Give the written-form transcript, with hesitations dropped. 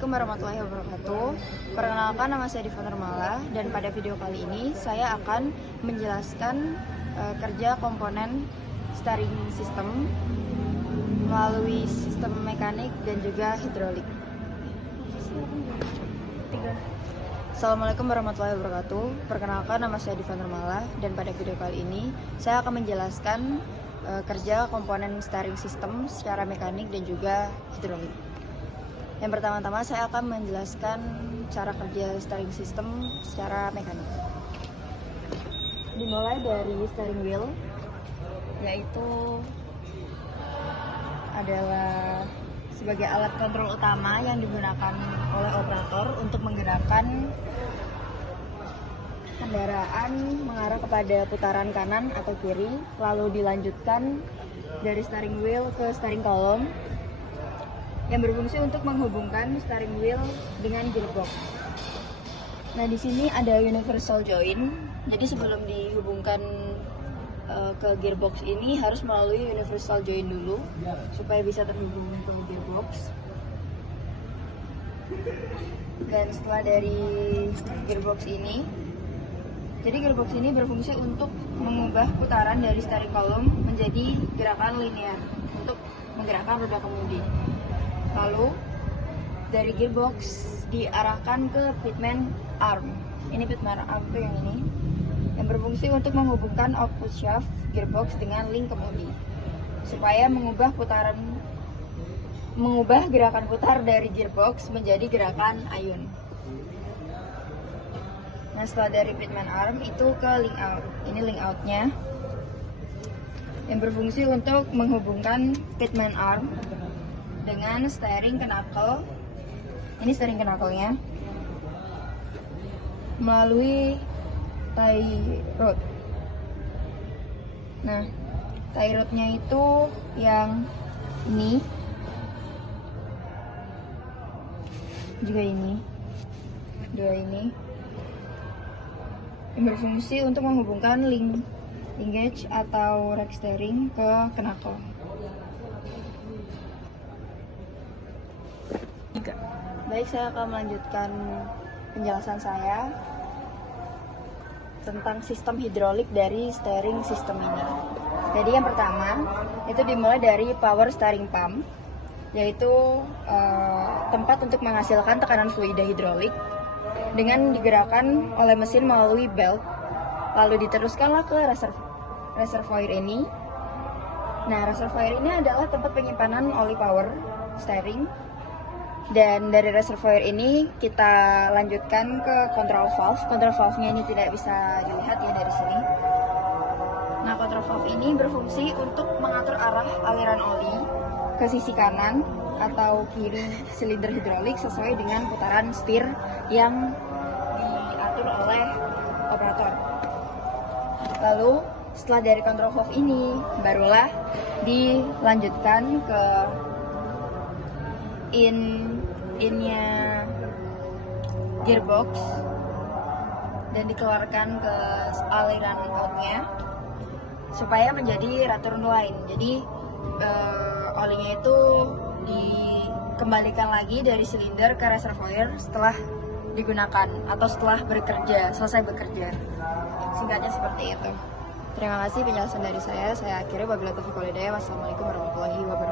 Assalamualaikum warahmatullahi wabarakatuh. Perkenalkan, nama saya Diva Nurmala dan pada video kali ini saya akan menjelaskan kerja komponen steering system melalui sistem mekanik dan juga hidrolik. Assalamualaikum warahmatullahi wabarakatuh. Perkenalkan, nama saya Diva Nurmala dan pada video kali ini saya akan menjelaskan kerja komponen steering system secara mekanik dan juga hidrolik. Yang pertama-tama saya akan menjelaskan cara kerja steering system secara mekanik. Dimulai dari steering wheel, yaitu adalah sebagai alat kontrol utama yang digunakan oleh operator untuk menggerakkan kendaraan mengarah kepada putaran kanan atau kiri, lalu dilanjutkan dari steering wheel ke steering column yang berfungsi untuk menghubungkan steering wheel dengan gearbox. Nah, di sini ada universal join. Jadi sebelum dihubungkan ke gearbox ini harus melalui universal join dulu supaya bisa terhubung ke gearbox. Dan setelah dari gearbox ini, jadi gearbox ini berfungsi untuk mengubah putaran dari steering column menjadi gerakan linear untuk menggerakkan roda kemudi. Lalu dari gearbox diarahkan ke pitman arm. Ini pitman arm itu yang ini, yang berfungsi untuk menghubungkan output shaft gearbox dengan link kemudi supaya mengubah gerakan putar dari gearbox menjadi gerakan ayun. Nah, setelah dari pitman arm itu ke link out. Ini link outnya yang berfungsi untuk menghubungkan pitman arm dengan steering knuckle. Ini steering knuckle-nya melalui tie rod. Nah, tie rod-nya itu yang ini, juga ini, dua ini, yang berfungsi untuk menghubungkan link gauge atau rack steering ke knuckle. Baik, saya akan melanjutkan penjelasan saya tentang sistem hidrolik dari steering system ini. Jadi yang pertama itu dimulai dari power steering pump, yaitu tempat untuk menghasilkan tekanan fluida hidrolik dengan digerakkan oleh mesin melalui belt, lalu diteruskanlah ke reservoir ini. Nah, reservoir ini adalah tempat penyimpanan oli power steering. Dan dari reservoir ini kita lanjutkan ke control valve. Control valve-nya ini tidak bisa dilihat ya dari sini. Nah, control valve ini berfungsi untuk mengatur arah aliran oli ke sisi kanan atau kiri silinder hidrolik sesuai dengan putaran setir yang diatur oleh operator. Lalu setelah dari control valve ini barulah dilanjutkan ke innya gearbox dan dikeluarkan ke aliran outnya supaya menjadi return line. Jadi olinya itu dikembalikan lagi dari silinder ke reservoir setelah digunakan atau setelah selesai bekerja. Singkatnya seperti itu. Terima kasih penjelasan dari saya. Saya akhiri, wabillahi taufiq wal hidayah. Wassalamualaikum warahmatullahi wabarakatuh.